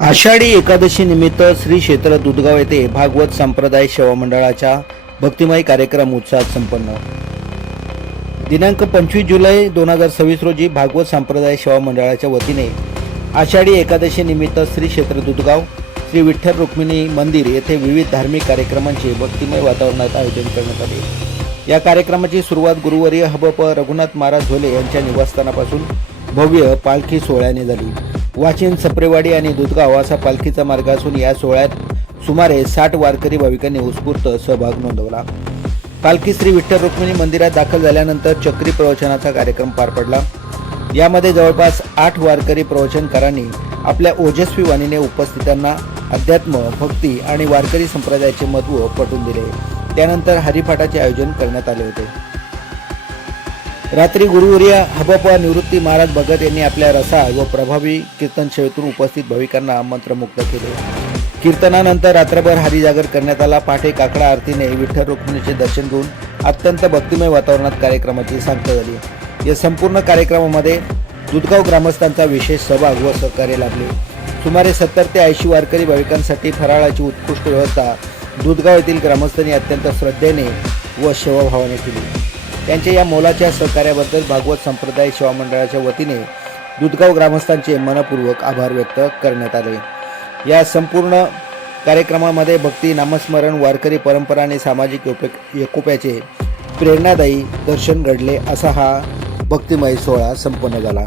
आषाढी एकादशी निमित्त श्री क्षेत्र दुधगाव येथे भागवत संप्रदाय सेवा मंडळाचा भक्तिमय कार्यक्रम उत्साहात संपन्न। दिनांक 25 जुलै 2026 रोजी भागवत संप्रदाय सेवा मंडळाच्या वतीने आषाढी एकादशी निमित्त श्री क्षेत्र दुधगाव श्री विठ्ठल रुक्मिणी मंदिर येथे विविध धार्मिक कार्यक्रमांचे भक्तिमय वातावरणात आयोजन करण्यात आले। या कार्यक्रमाची सुरुवात गुरुवर्य हबप रघुनाथ महाराज झोले यांच्या निवासस्थानापासून भव्य पालखी सोहळ्याने झाली। वाचिन, सप्रेवाडी आणि दुधगाव असा पालखीचा मार्ग असून या सोहळ्यात सुमारे 60 वारकरी भाविकांनी उत्स्फूर्त सहभाग नोंदवला। पालखी श्री विठ्ठल रुक्मिणी मंदिरात दाखल झाल्यानंतर चक्री प्रवचनाचा कार्यक्रम पार पडला। यामध्ये जवळपास 8 वारकरी प्रवचनकारांनी आपल्या ओजस्वी वाणीने उपस्थितांना अध्यात्म, भक्ती आणि वारकरी संप्रदायाचे महत्त्व पटवून दिले। त्यानंतर हरिपाठाचे आयोजन करण्यात आले होते। रात्री गुरुवर्य हबप निवृत्ती महाराज भगत यांनी आपल्या रसाळ व प्रभावी कीर्तन सेवेतून उपस्थित भाविकांना मंत्रमुग्ध केले। कीर्तनानंतर रात्रभर हरिजागर करण्यात आला। पहाटे काकडा आरतीने विठ्ठल रुक्मिणीचे दर्शन घेऊन अत्यंत भक्तिमय वातावरणात कार्यक्रमाची सांगता झाली। या संपूर्ण कार्यक्रमामध्ये दुधगाव ग्रामस्थांचा विशेष सहभाग व सहकार्य लाभले। सुमारे 70 ते 80 वारकरी भाविकांसाठी फराळाची उत्कृष्ट व्यवस्था दुधगाव येथील ग्रामस्थांनी अत्यंत श्रद्धेने व सेवाभावाने केली। त्यांच्या या मोलाच्या सहकार्याबद्दल भागवत संप्रदाय सेवा मंडळाच्या वतीने दुधगाव ग्रामस्थांचे मनपूर्वक आभार व्यक्त करण्यात आले। या संपूर्ण कार्यक्रमामध्ये भक्ती, नामस्मरण, वारकरी परंपरा आणि सामाजिक एकोप्याचे प्रेरणादायी दर्शन घडले। असा हा भक्तिमय सोहळा संपन्न झाला।